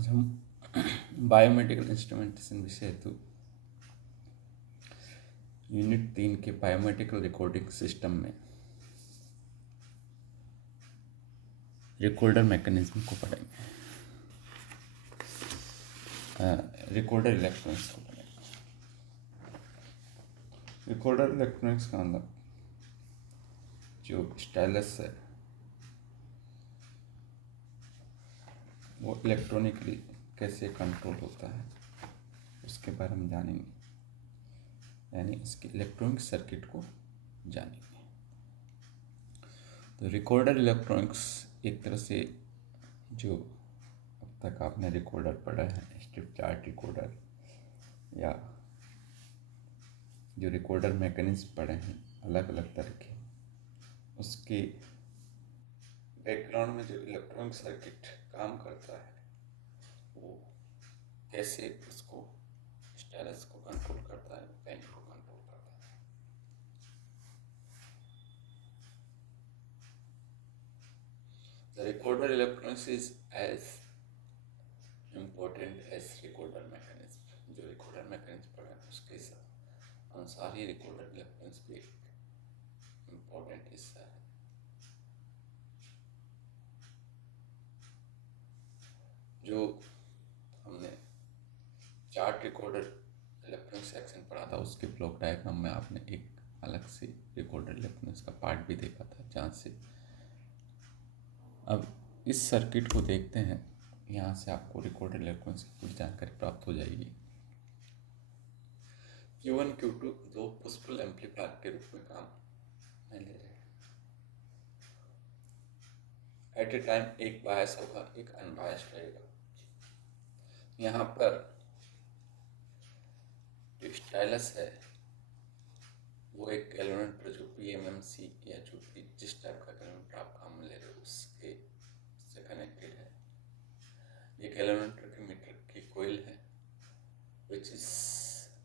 आज हम biomedical instrumentation विषय हेतु यूनिट 3 के बायोमेडिकल रिकॉर्डिंग सिस्टम में रिकॉर्डर मैकेनिज्म को पढ़ेंगे, रिकॉर्डर इलेक्ट्रॉनिक्स को पढ़ेंगे। रिकॉर्डर इलेक्ट्रॉनिक्स का अंदर जो स्टाइलस है वो इलेक्ट्रॉनिकली कैसे कंट्रोल होता है उसके बारे में जानेंगे, यानी इसके इलेक्ट्रॉनिक सर्किट को जानेंगे। तो रिकॉर्डर इलेक्ट्रॉनिक्स एक तरह से जो अब तक आपने रिकॉर्डर पढ़ा है, स्ट्रिप चार्ट रिकॉर्डर या जो रिकॉर्डर मैकेनिज्म पढ़े हैं अलग अलग तरह के, उसके बैकग्राउंड में जो इलेक्ट्रॉनिक सर्किट काम करता है वो कैसे उसको स्टाइलस को कंट्रोल करता है, पेन को कंट्रोल करता है। The recorder electronics is as important as recorder mechanism. जो रिकॉर्डर मैकेनिज्म पढ़ा है उसके अनुसार ही रिकॉर्डर इलेक्ट्रॉनिक्स भी इम्पोर्टेंट हिस्सा है। जो हमने चार्ट रिकॉर्डर इलेक्ट्रॉनिक सेक्शन पढ़ा था उसके ब्लॉक डायग्राम में आपने एक अलग से रिकॉर्डर इलेक्ट्रॉनिक्स का पार्ट भी देखा था, जहाँ से अब इस सर्किट को देखते हैं। यहाँ से आपको रिकॉर्डर इलेक्ट्रॉनिक्स की कुछ जानकारी प्राप्त हो जाएगी। Q1 Q2 दो पुश पुल एम्पलीफायर के रूप में काम में ले रहे हैं। एट ए टाइम एक बायस होगा, एक अनबायस रहेगा। यहाँ पर जो स्टाइलस है वो एक कैलोमीटर जो PMMC या जो भी जिस टाइप का कैलोमीटर आप काम में ले रहे हो उसके से कनेक्टेड है। ये कैलोमीटर के मीटर की कोयल है which is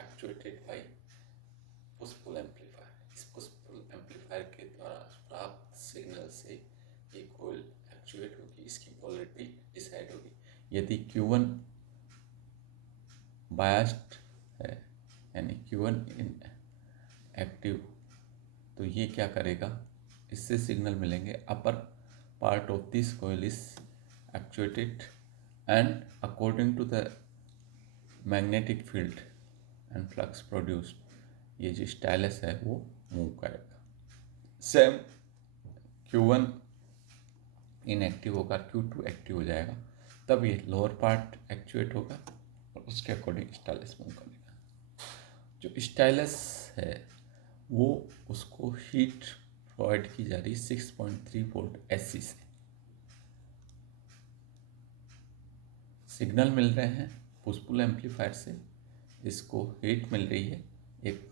actuated by push pull amplifier. इस पुश पुल एम्पलीफायर के द्वारा प्राप्त सिग्नल से ये कोयल एक्चुएट होगी, इसकी पोलरिटी डिसाइड होगी। यदि Q1 बायस्ड है यानी Q1 इन एक्टिव, तो ये क्या करेगा, इससे सिग्नल मिलेंगे upper part of this coil is actuated and according to the magnetic field and flux produced ये जो स्टाइलस है वो मूव करेगा। सेम Q1 इनएक्टिव होगा, Q2 एक्टिव हो जाएगा, तब ये लोअर पार्ट एक्चुएट होगा और उसके अकॉर्डिंग स्टाइलस मूव करेगा। जो स्टाइलस है वो उसको हीट प्रोवाइड की जा रही 6.3 वोल्ट AC से सिग्नल मिल रहे हैं पुश पुल एम्पलीफायर से, इसको हीट मिल रही है एक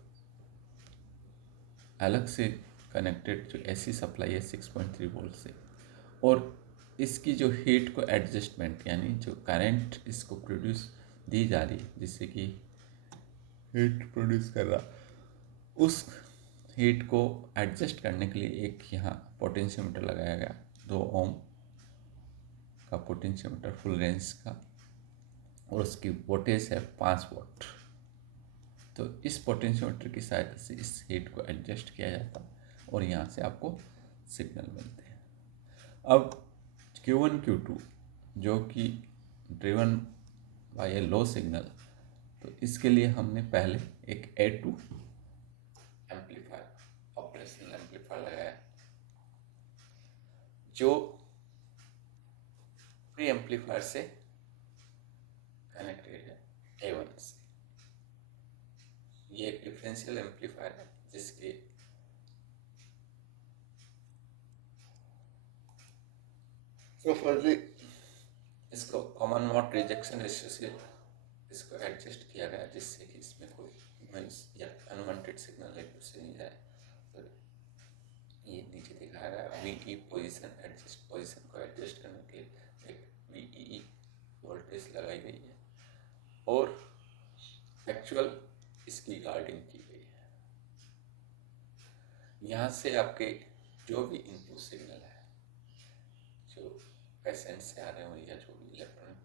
अलग से कनेक्टेड जो AC सप्लाई है 6.3 वोल्ट से, और इसकी जो हीट को एडजस्टमेंट यानी जो करंट इसको प्रोड्यूस दी जा रही है जिससे कि हीट प्रोड्यूस कर रहा, उस हीट को एडजस्ट करने के लिए एक यहाँ पोटेंशियोमीटर लगाया गया, 2 ओम का पोटेंशियोमीटर फुल रेंज का, और उसकी वोल्टेज है 5 वोल्ट। तो इस पोटेंशियोमीटर की सहायता से इस हीट को एडजस्ट किया जाता है और यहाँ से आपको सिग्नल मिलते हैं। अब Q1 Q2 जो कि driven by A low signal, तो इसके लिए हमने पहले एक A2 एम्पलीफायर ऑपरेशनल एम्पलीफायर लगाया जो प्री एम्पलीफायर से कनेक्टेड है A1 से। ये एक डिफरेंशियल एम्पलीफायर है जिसके फर्दरली इसको कॉमन मोड रिजेक्शन रेशियो से इसको एडजस्ट किया गया जिससे कि इसमें कोई नॉइस या अनवांटेड सिग्नल एक से नहीं जाए। तो ये नीचे दिखाया गया VE पोजीशन एडजस्ट, पोजीशन को एडजस्ट करने के लिए एक VEE वोल्टेज लगाई गई है और एक्चुअल इसकी गार्डिंग की गई है। यहाँ से आपके जो भी इनपुट सिग्नल है जो पेशेंट से आ रहे हो या जो भी इलेक्ट्रॉनिक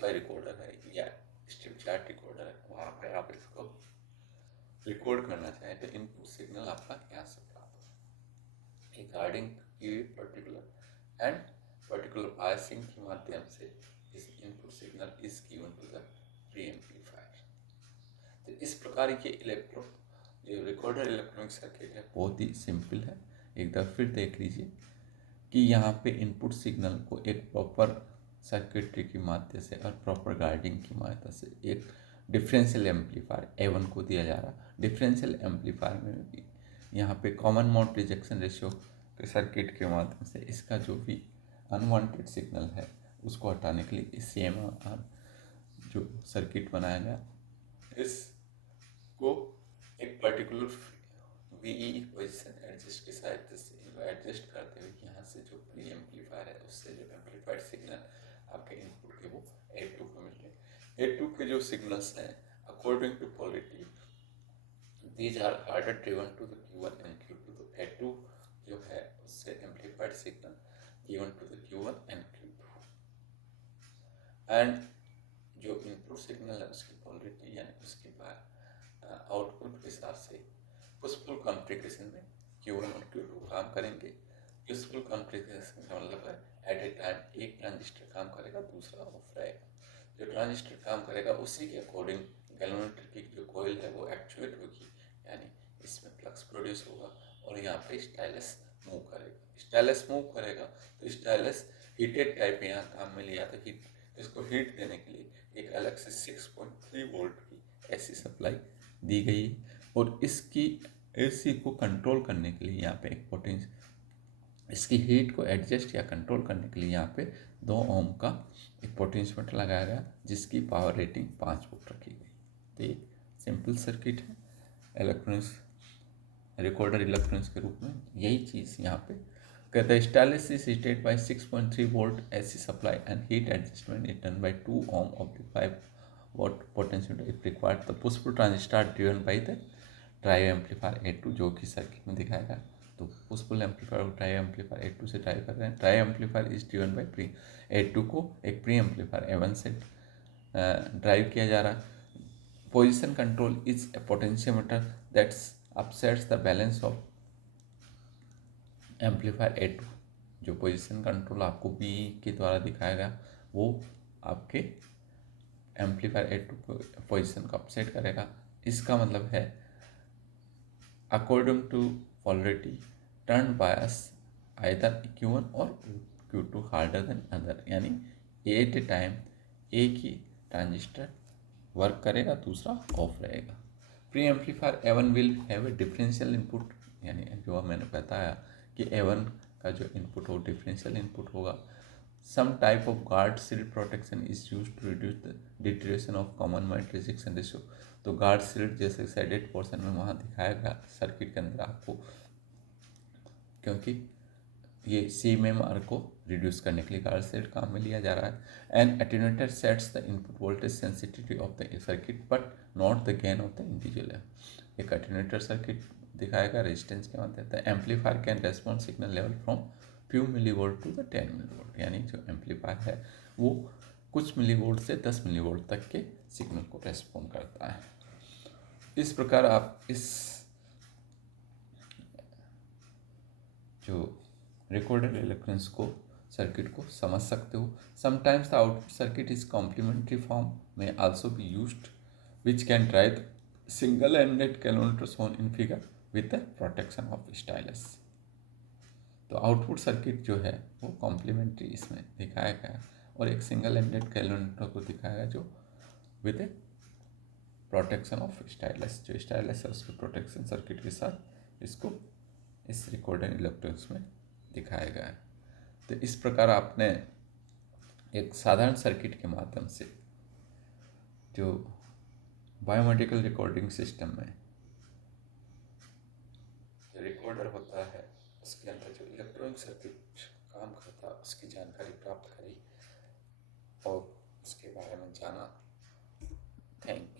एक्सवाई रिकॉर्डर है या स्ट्रिप चार्ट रिकॉर्डर है, वहाँ पे आप इसको रिकॉर्ड करना चाहें तो इनपुट सिग्नल आपका यहाँ से प्राप्त हो रिगार्डिंग की पर्टिकुलर एंड पर्टिकुलर बायसिंग के माध्यम से इस input signal is given to the pre amplifier. तो इस प्रकार के जो रिकॉर्डर इलेक्ट्रॉनिक सर्किट है बहुत ही सिंपल है। एक बार फिर देख लीजिए कि यहाँ पे इनपुट सिग्नल को एक प्रॉपर सर्किटरी की माध्यम से और प्रॉपर गाइडिंग की माध्यम से एक डिफरेंशियल एम्पलीफायर A1 को दिया जा रहा। डिफरेंशियल एम्पलीफायर में भी यहाँ पे कॉमन मोड रिजेक्शन रेशियो के सर्किट के माध्यम से इसका जो भी अनवांटेड सिग्नल है उसको हटाने के लिए इस CMRR जो सर्किट बनाया गया, इसको एक पर्टिकुलर VE पोजिशन एडजस्ट की सहायता से इनको एडजस्ट करते हुए यहाँ से जो प्री एम्पलीफायर है उससे जो एम्पलीफाइड सिग्नल आपके इनपुट के वो A2 को मिलते हैं। A2 के जो सिग्नल्स हैं according to polarity these are harder driven to the Q1 and Q2। तो A2 जो है उससे amplified signal given to the Q1 and Q2 and जो इनपुट सिग्नल है उसकी पोलरिटी यानी उसकी आउटपुट के हिसाब से पुशपुल कॉन्फ़िगरेशन में Q1 और Q2 काम करेंगे। पुशपुल कॉन्फ़िगरेशन का मतलब है एट ए टाइम एक ट्रांजिस्टर काम करेगा दूसरा ऑफ रहेगा। जो ट्रांजिस्टर काम करेगा उसी के अकॉर्डिंग गैल्वेनोमीटर की जो कॉइल है वो एक्चुएट होगी, यानी इसमें फ्लक्स प्रोड्यूस होगा और यहाँ पे स्टाइलस मूव करेगा। स्टाइलस मूव करेगा तो स्टाइलस हीटेड टाइप यहाँ काम में लिया था। हीट इसको हीट देने के लिए एक अलग से 6.3 वोल्ट की ऐसी सप्लाई दी गई है और इसकी AC को कंट्रोल करने के लिए यहाँ पे एक पोटेंशियल, इसकी हीट को एडजस्ट या कंट्रोल करने के लिए यहाँ पे 2 ओम का एक पोटेंशियोमीटर लगाया गया जिसकी पावर रेटिंग 5 वोल्ट रखी गई। तो ये सिंपल सर्किट है इलेक्ट्रॉनिक्स रिकॉर्डर इलेक्ट्रॉनिक्स के रूप में। यही चीज़ यहाँ पे कहता है stylus is heated bye 6.3 volt AC supply and heat adjustment is done by 2 ohm of the 5 watt potentiometer if required। the push-pull transistor are driven by the drive amplifier A2 जो कि सर्किट में दिखाएगा। तो push-pull amplifier और drive amplifier A2 से drive कर रहे हैं। Drive amplifier is driven by pre A2 को एक प्री एम्पलीफायर A1 से ड्राइव किया जा रहा है। Position control is a potentiometer that's upsets the balance of amplifier A2। जो पोजीशन कंट्रोल आपको B के द्वारा दिखाया गया वो आपके एम्पलीफायर A2 को पोजीशन को अपसेट करेगा। इसका मतलब है according to polarity turn bias either Q1 और Q2 हार्डर देन अदर, यानी एट ए टाइम एक ही ट्रांजिस्टर वर्क करेगा दूसरा ऑफ रहेगा। Pre amplifier A1 will have a differential input, यानी जो मैंने बताया कि A1 का जो इनपुट हो डिफरेंशियल इनपुट होगा। Some type of guard shield protection is use to reduce the deterioration of common mode rejection ratio. तो गार्ड शील्ड जैसे शेडेड पोर्शन में वहाँ दिखाया गया सर्किट के अंदर आपको, क्योंकि ये CMRR को रिड्यूस करने के लिए गार्ड शील्ड काम में लिया जा रहा है। And attenuator sets the input voltage sensitivity of the circuit but not the gain of the individual. एक एटेन्यूएटर सर्किट दिखाएगा रेजिस्टेंस के माध्यम से। Amplifier can respond signal level from few millivolt to the 10 millivolt, यानी जो amplifier है वो कुछ मिलीवोल्ट से 10 मिलीवोल्ट तक के सिग्नल को रेस्पॉन्ड करता है। इस प्रकार आप इस जो रिकॉर्डेड इलेक्ट्रॉनिक्स को सर्किट को समझ सकते हो। Sometimes the output circuit is complementary form में also be used which can drive single ended calculator shown in figure with the protection of stylus. तो आउटपुट सर्किट जो है वो कॉम्प्लीमेंट्री इसमें दिखाया गया और एक सिंगल एंडेड कैलकुलेटर को दिखाया जो विद प्रोटेक्शन ऑफ स्टाइलस। जो स्टाइलस है उसके प्रोटेक्शन सर्किट के साथ इसको इस रिकॉर्डेड इलेक्ट्रॉनिक्स में दिखाया गया है। तो इस प्रकार आपने एक साधारण सर्किट के माध्यम से जो बायोमेडिकल रिकॉर्डिंग सिस्टम में जो रिकॉर्डर होता है उसके अंदर जो इलेक्ट्रॉनिक सर्किट काम करता है उसकी जानकारी प्राप्त करी और उसके बारे में जाना। Thank you.